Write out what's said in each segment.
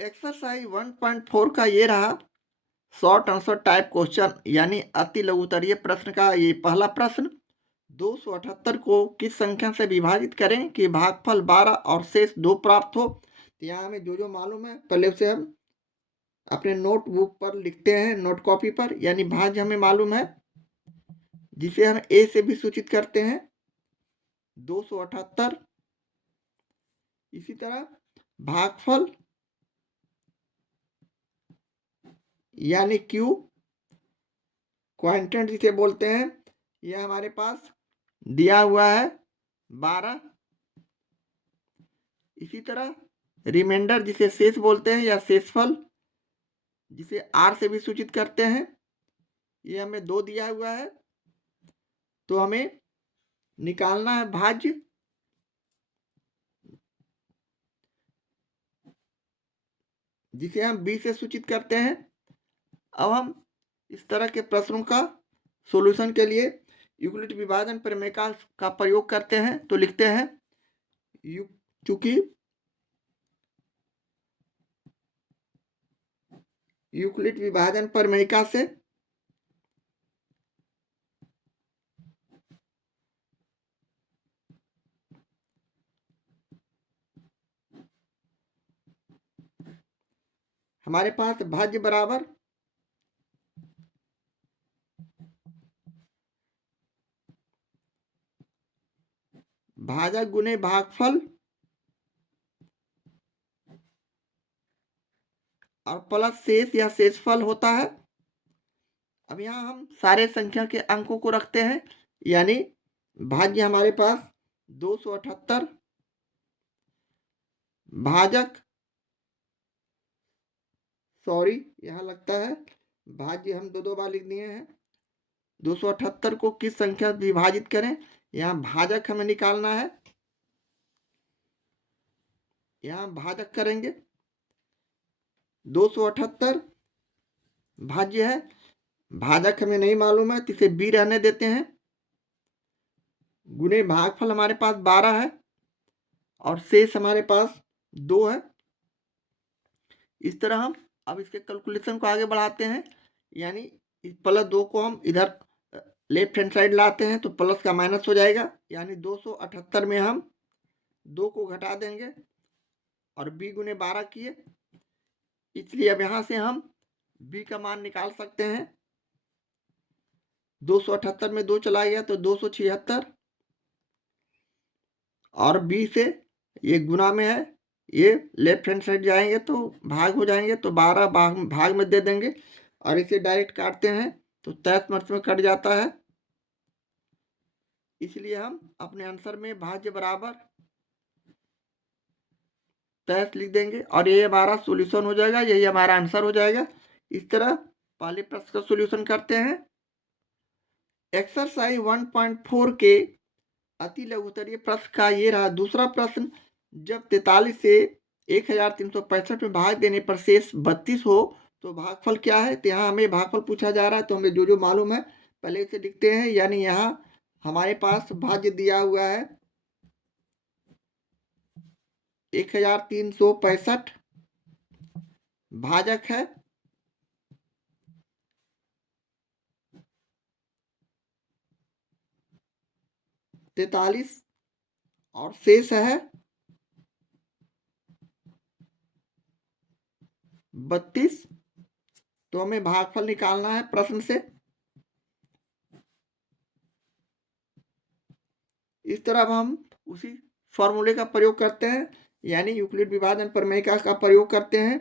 Exercise 1.4 का ये रहा शॉर्ट आंसर टाइप क्वेश्चन यानी अति लघु उत्तरीय प्रश्न का ये पहला प्रश्न। 278 को किस संख्या से विभाजित करें कि भागफल 12 और शेष 2 प्राप्त हो। तो यहाँ हमें जो जो मालूम है पहले उसे हम अपने नोटबुक पर लिखते हैं, नोट कॉपी पर। यानी भाज्य हमें मालूम है जिसे हम ए से भी सूचित करते हैं 278। इसी तरह भागफल यानी क्यू क्वांटिटी जिसे बोलते हैं, यह हमारे पास दिया हुआ है 12। इसी तरह रिमाइंडर जिसे शेष बोलते हैं या शेषफल जिसे आर से भी सूचित करते हैं, ये हमें 2 दिया हुआ है। तो हमें निकालना है भाज्य जिसे हम बी से सूचित करते हैं। अब हम इस तरह के प्रश्नों का सॉल्यूशन के लिए यूक्लिड विभाजन प्रमेय का प्रयोग करते हैं। तो लिखते हैं चूंकि यूक्लिड विभाजन प्रमेय से हमारे पास भाज्य बराबर भाजक गुने भागफल और प्लस शेष या शेषफल होता है। अब यहाँ हम सारे संख्या के अंकों को रखते हैं यानी भाज्य हमारे पास 278 भाजक यहाँ लगता है भाज्य हम दो बार लिख दिए हैं। 278 को किस संख्या से विभाजित करें, यहाँ भाजक हमें निकालना है। यहाँ भाजक करेंगे 278 भाज्य है, भाजक हमें नहीं मालूम है तो इसे बी रहने देते हैं। गुने भागफल हमारे पास 12 है और शेष हमारे पास 2 है। इस तरह हम अब इसके कैलकुलेशन को आगे बढ़ाते हैं यानी इस +2 को हम इधर लेफ्ट हैंड साइड लाते हैं तो प्लस का माइनस हो जाएगा। यानी 278 में हम 2 को घटा देंगे और b गुने 12 किए, इसलिए अब यहाँ से हम b का मान निकाल सकते हैं। 278 में 2 चला गया तो 276 और b से ये गुना में है, ये लेफ्ट हैंड साइड जाएंगे तो भाग हो जाएंगे तो 12 भाग में दे देंगे और इसे डायरेक्ट काटते हैं तो 23 मर्च में कट जाता है। इसलिए हम अपने आंसर में भाज्य बराबर 23 लिख देंगे और ये हमारा सॉल्यूशन हो जाएगा, यही हमारा आंसर हो जाएगा। इस तरह पहले प्रश्न का सॉल्यूशन करते हैं। एक्सरसाइज 1.4 के अति लघु उत्तरीय प्रश्न का ये रहा दूसरा प्रश्न। जब 43 से 1365 में भाग देने पर शेष 32 हो तो भागफल क्या है। तो यहाँ हमें भागफल पूछा जा रहा है तो हमें जो जो मालूम है पहले इसे लिखते हैं। यानी यहाँ हमारे पास भाज्य दिया हुआ है 1365, भाजक है 43 और शेष है 32। तो हमें भागफल निकालना है प्रश्न से। इस तरह हम उसी फॉर्मूले का प्रयोग करते हैं यानी यूक्लिड विभाजन प्रमेय का प्रयोग करते हैं।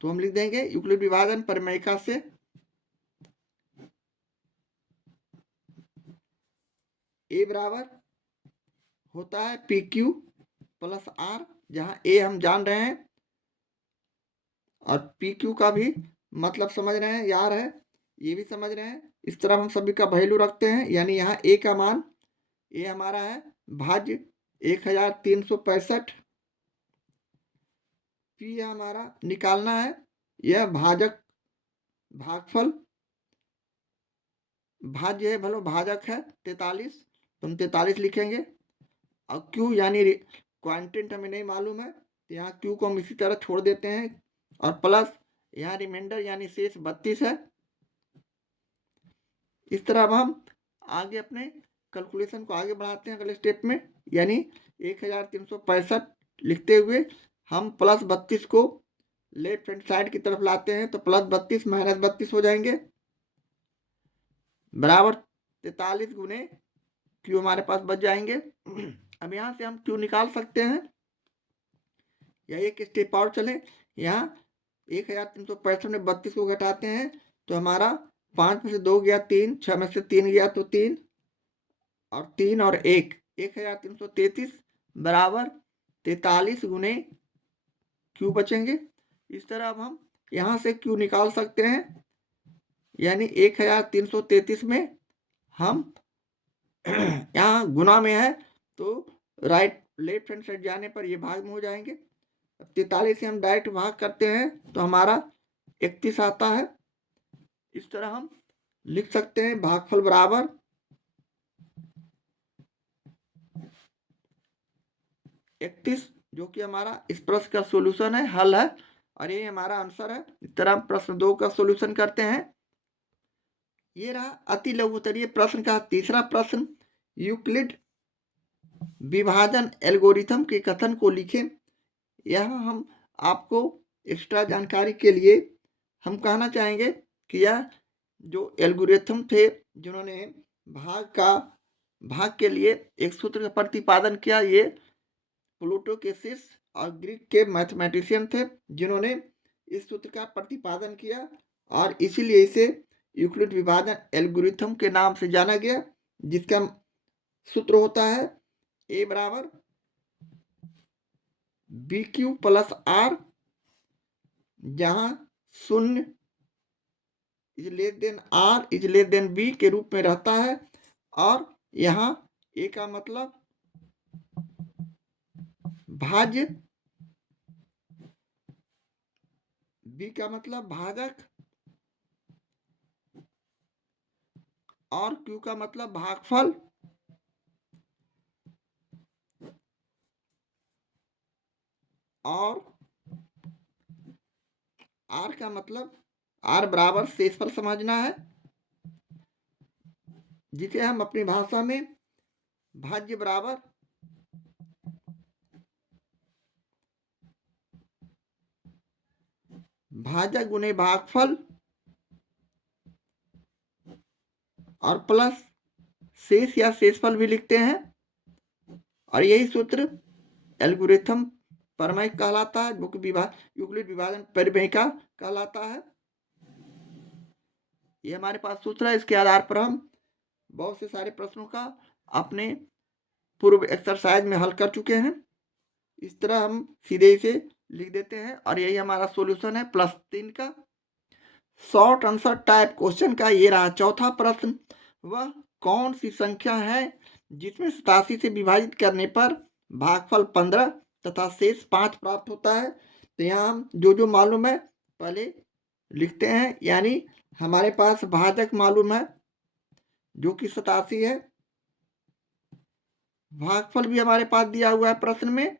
तो हम लिख देंगे यूक्लिड विभाजन प्रमेय से ए बराबर होता है पी क्यू प्लस आर, जहां ए हम जान रहे हैं और पी क्यू का भी मतलब समझ रहे हैं, यार है ये भी समझ रहे हैं। इस तरह हम सभी का वैल्यू रखते हैं यानी यहाँ ए का मान ए हमारा है भाज्य 1365, पी हमारा निकालना है यह भाजक भागफल भाज्य है भलो भाजक है 43, तो हम 43 लिखेंगे। और क्यू यानी क्वांटिट हमें नहीं मालूम है, तो यहाँ क्यू को हम इसी तरह छोड़ देते हैं। और प्लस यहाँ रिमाइंडर यानी शेष 32 है। इस तरह अब हम आगे अपने कैलकुलेशन को आगे बढ़ाते हैं अगले स्टेप में, यानी 1365 लिखते हुए हम प्लस 32 को लेफ्ट हैंड साइड की तरफ लाते हैं, तो प्लस 32 माइनस 32 हो जाएंगे बराबर 43 गुने क्यू हमारे पास बच जाएंगे। अब यहाँ से हम क्यू निकाल सकते हैं, या एक स्टेप और चलें। यहाँ 1365 में 32 को घटाते हैं, तो हमारा 5 में से 2 गया 3, 6 में से 3 गया तो 3, और 3 और 1 1333 बराबर 43 गुने क्यू बचेंगे। इस तरह अब हम यहाँ से क्यू निकाल सकते हैं, यानी 1333 में हम यहाँ गुना में है तो राइट लेफ्ट हैंड साइड जाने पर ये भाग में हो जाएंगे। 43 से हम डायरेक्ट भाग करते हैं तो हमारा 31 आता है। इस तरह हम लिख सकते हैं भागफल बराबर 31, जो कि हमारा इस प्रश्न का सॉल्यूशन है, हल है, और ये हमारा आंसर है। इस तरह हम प्रश्न 2 का सॉल्यूशन करते हैं। ये रहा अति लघुत्तरीय प्रश्न का तीसरा प्रश्न। यूक्लिड विभाजन एल्गोरिथम के कथन को लिखें। यहाँ हम आपको एक्स्ट्रा जानकारी के लिए हम कहना चाहेंगे कि यह जो एल्गोरिथम थे जिन्होंने भाग के लिए एक सूत्र का प्रतिपादन किया, ये प्लूटो के शिष्य और ग्रीक के मैथमेटिशियन थे जिन्होंने इस सूत्र का प्रतिपादन किया, और इसीलिए इसे यूक्लिड विभाजन एल्गोरिथम के नाम से जाना गया, जिसका सूत्र होता है ए बराबर बी क्यू प्लस आर, जहां शून्य is less than R is less than B के रूप में रहता है, और यहाँ ए का मतलब भाज्य, बी का मतलब भाजक, और क्यू का मतलब भागफल, और आर का मतलब आर बराबर शेषफल समझना है, जिसे हम अपनी भाषा में भाज्य बराबर भाजक गुने भागफल और प्लस शेष या शेषफल भी लिखते हैं। और यही सूत्र एल्गोरिथम प्रमेय कहलाता है, जो कि यूक्लिड विभाजन प्रमेय का कहलाता है। ये हमारे पास सूत्र है, इसके आधार पर हम बहुत से सारे प्रश्नों का अपने पूर्व एक्सरसाइज में हल कर चुके हैं। इस तरह हम सीधे इसे लिख देते हैं, और यही हमारा सॉल्यूशन है +3 का। शॉर्ट आंसर टाइप क्वेश्चन का ये रहा चौथा प्रश्न। वह कौन सी संख्या है जिसमें 87 से विभाजित करने पर भागफल 15 तथा शेष 5 प्राप्त होता है। तो यहाँ हम जो मालूम है पहले लिखते हैं, यानी हमारे पास भाजक मालूम है जो कि 87 है, भागफल भी हमारे पास दिया हुआ है प्रश्न में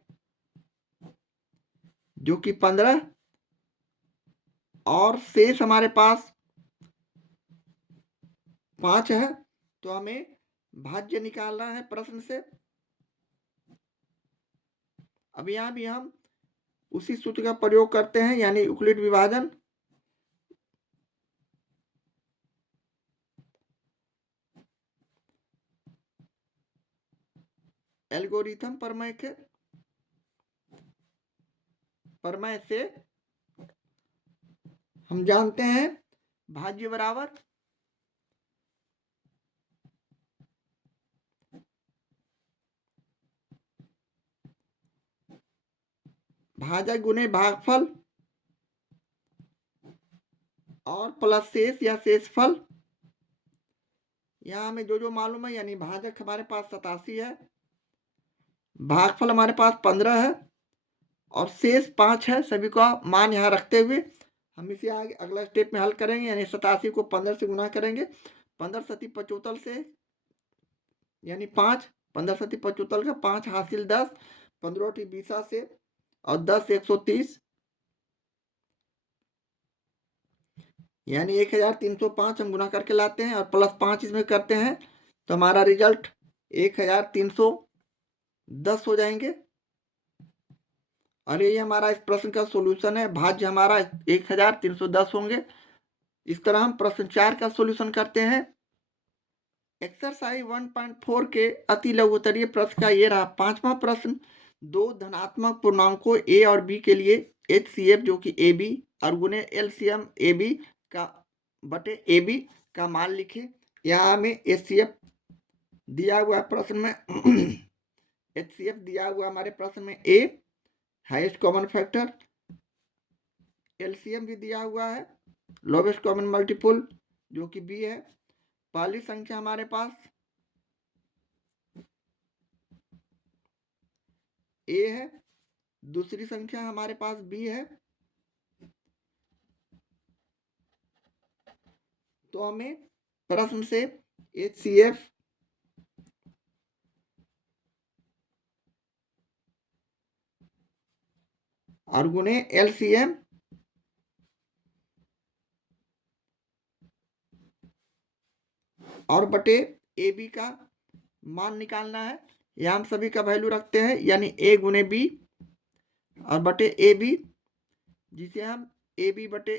जो कि 15, और शेष हमारे पास 5 है। तो हमें भाज्य निकालना है प्रश्न से। अब यहाँ भी हम उसी सूत्र का प्रयोग करते हैं, यानी यूक्लिड विभाजन एल्गोरिथम प्रमेय से हम जानते हैं भाज्य बराबर भाजक गुने भागफल और प्लस शेष या शेषफल। यहाँ हमें जो मालूम है, यानी भाजक हमारे पास 87 है, भागफल हमारे पास 15 है, और शेष 5 है। सभी का मान यहाँ रखते हुए हम इसे आगे अगला स्टेप में हल करेंगे, यानी 87 को 15 से गुना करेंगे 15×75 से यानी 5, 15×75 का 5 हासिल 10, 15 20 से और 10 130 यानी 1305 हम गुना करके लाते हैं और +5 इसमें करते हैं तो हमारा रिजल्ट 1310 हो जाएंगे। और ये हमारा इस प्रश्न का सॉल्यूशन है। भाज्य हमारा 1310 होंगे। इस तरह हम प्रश्न 4 का सॉल्यूशन करते हैं। एक्सरसाइज 1.4 के अति लघुत्तरीय प्रश्न का ये रहा 5वां प्रश्न। दो धनात्मक पूर्णांकों a और b के लिए HCF जो कि AB और गुणे LCM AB का बटे AB का मान लिखे। यहाँ हमें HCF दिया हुआ प्रश्न में HCF दिया हुआ हमारे प्रश्न में A highest common factor, LCM भी दिया हुआ है लोवेस्ट कॉमन मल्टीपल जो कि B है। पहली संख्या हमारे पास A है, दूसरी संख्या हमारे पास B है। तो हमें प्रश्न से HCF और गुणे LCM और बटे AB का मान निकालना है। यहाँ हम सभी का वैल्यू रखते हैं यानी A गुणे B और बटे AB, जिसे हम AB बटे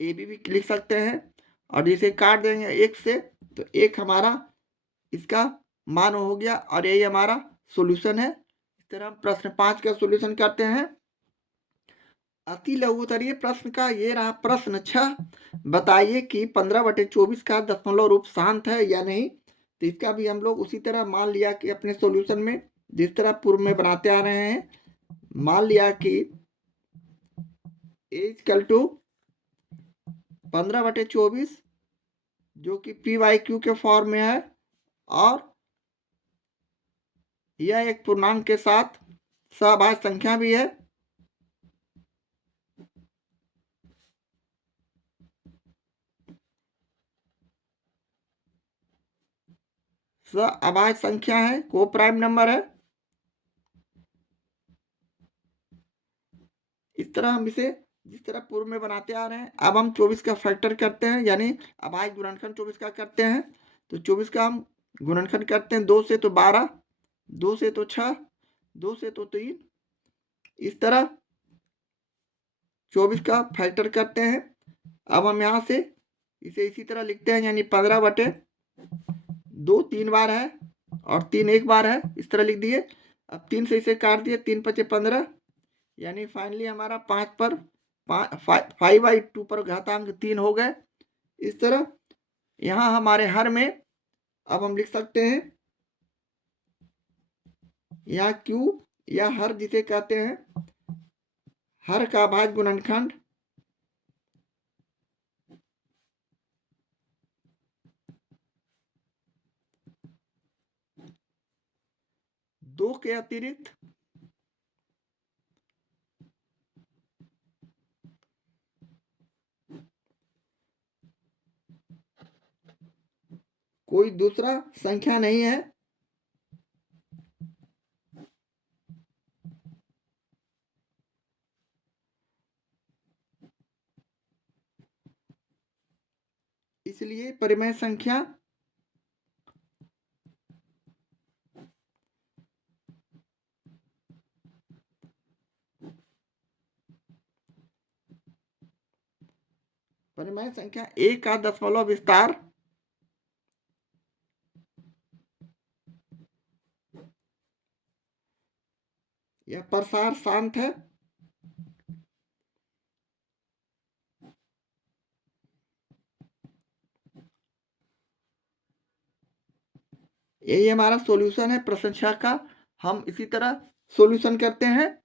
AB भी लिख सकते हैं। और जिसे काट देंगे 1 से तो 1 हमारा इसका मान हो गया और यही हमारा सॉल्यूशन है। इस तरह हम प्रश्न 5 का सॉल्यूशन करते हैं। अति लघुत्तरीय प्रश्न का ये रहा प्रश्न 6। बताइए कि 15/24 का दशमलव रूप शांत है या नहीं। तो इसका भी हम लोग उसी तरह मान लिया कि अपने सॉल्यूशन में जिस तरह पूर्व में बनाते आ रहे हैं, मान लिया कि a 15/24 जो कि p/q के फॉर्म में है और यह एक पूर्णांक के साथ सहभाज्य संख्या भी है। सहभाज्य संख्या है, को प्राइम नंबर है। इस तरह हम इसे जिस तरह पूर्व में बनाते आ रहे हैं, अब हम 24 का फैक्टर करते हैं यानी अभाज्य गुणनखंड 24 का करते हैं। तो 24 का हम गुणनखंड करते हैं 2 से तो 12, 2 से तो 6, 2 से तो 3। इस तरह 24 का फैक्टर करते हैं। अब हम यहाँ से इसे इसी तरह लिखते हैं यानी 15/2 3 बार है और 3 एक बार है, इस तरह लिख दिए। अब 3 से इसे काट दिए, 3 × 5 = 15 यानी फाइनली हमारा 5/2 पर घातांक 3 हो गए। इस तरह यहाँ हमारे हर में अब हम लिख सकते हैं यहाँ Q या हर जिसे कहते हैं हर का अभाज्य गुणनखंड दो के अतिरिक्त कोई दूसरा संख्या नहीं है। इसलिए परिमेय संख्या a का दशमलव विस्तार या प्रसार शांत है। यही हमारा सॉल्यूशन है प्रश्न 6 का। हम इसी तरह सॉल्यूशन करते हैं।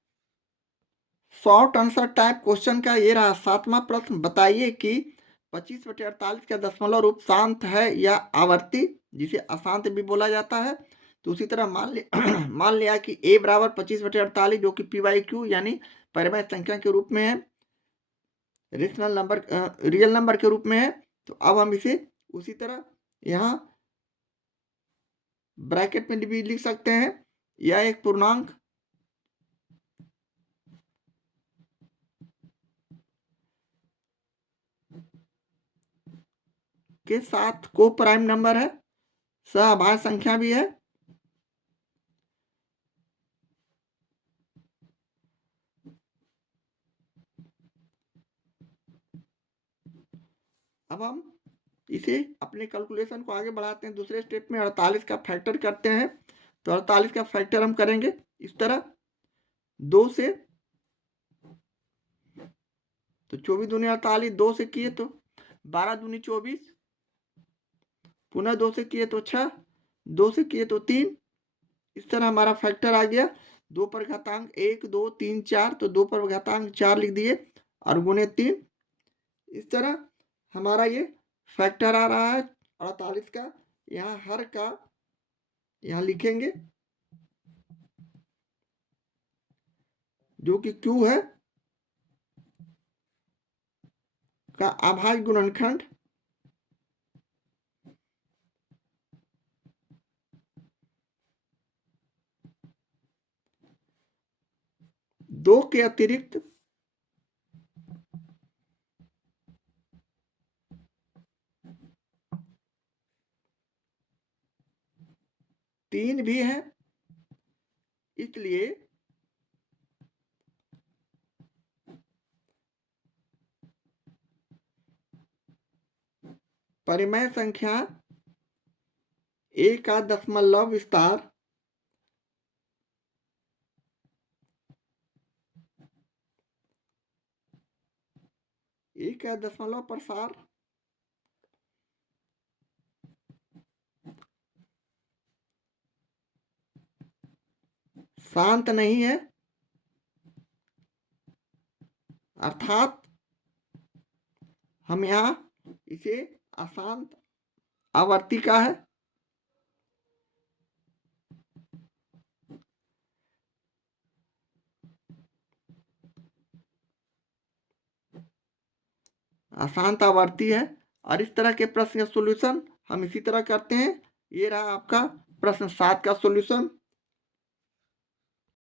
शॉर्ट आंसर टाइप क्वेश्चन का ये रहा 7वां प्रश्न। बताइए कि 25/48 का दशमलव रूप शांत है या आवर्ती, जिसे अशांत भी बोला जाता है। तो उसी तरह मान लिया कि a बराबर 25/48 जो कि p/q यानी परिमेय संख्या के रूप में है, रियल नंबर के रूप में है। तो अब हम इसे उसी तरह यहाँ ब्रैकेट में भी लिख सकते हैं, या एक पूर्णांक के साथ को प्राइम नंबर है, सहअभाज्य संख्या भी है। अब हम इसे अपने कैलकुलेशन को आगे बढ़ाते हैं। दूसरे स्टेप में 48 का फैक्टर करते हैं। तो 48 का फैक्टर हम करेंगे इस तरह, 2 से, तो 24 दूनी 48, 2 से किए तो 12 दूनी 24, पुनः 2 से किए तो 6, 2 से किए तो 3। इस तरह हमारा फैक्टर आ गया। 2 पर घातांक 1 2 3 4, तो 2 पर घातांक 4 लिख दिए और गुणे 3। इस तरह हमारा ये फैक्टर आ रहा है 48 का। यहाँ हर का यहाँ लिखेंगे, जो कि Q है का अभाज्य गुणनखंड दो के अतिरिक्त तीन भी है, इसलिए परिमेय संख्या A का दशमलव विस्तार A का दशमलव प्रसार शांत नहीं है, अर्थात हम यहाँ इसे अशांत आवर्ती का है। अशांत आवर्ती है। और इस तरह के प्रश्न का सॉल्यूशन हम इसी तरह करते हैं। ये रहा आपका प्रश्न 7 का सॉल्यूशन।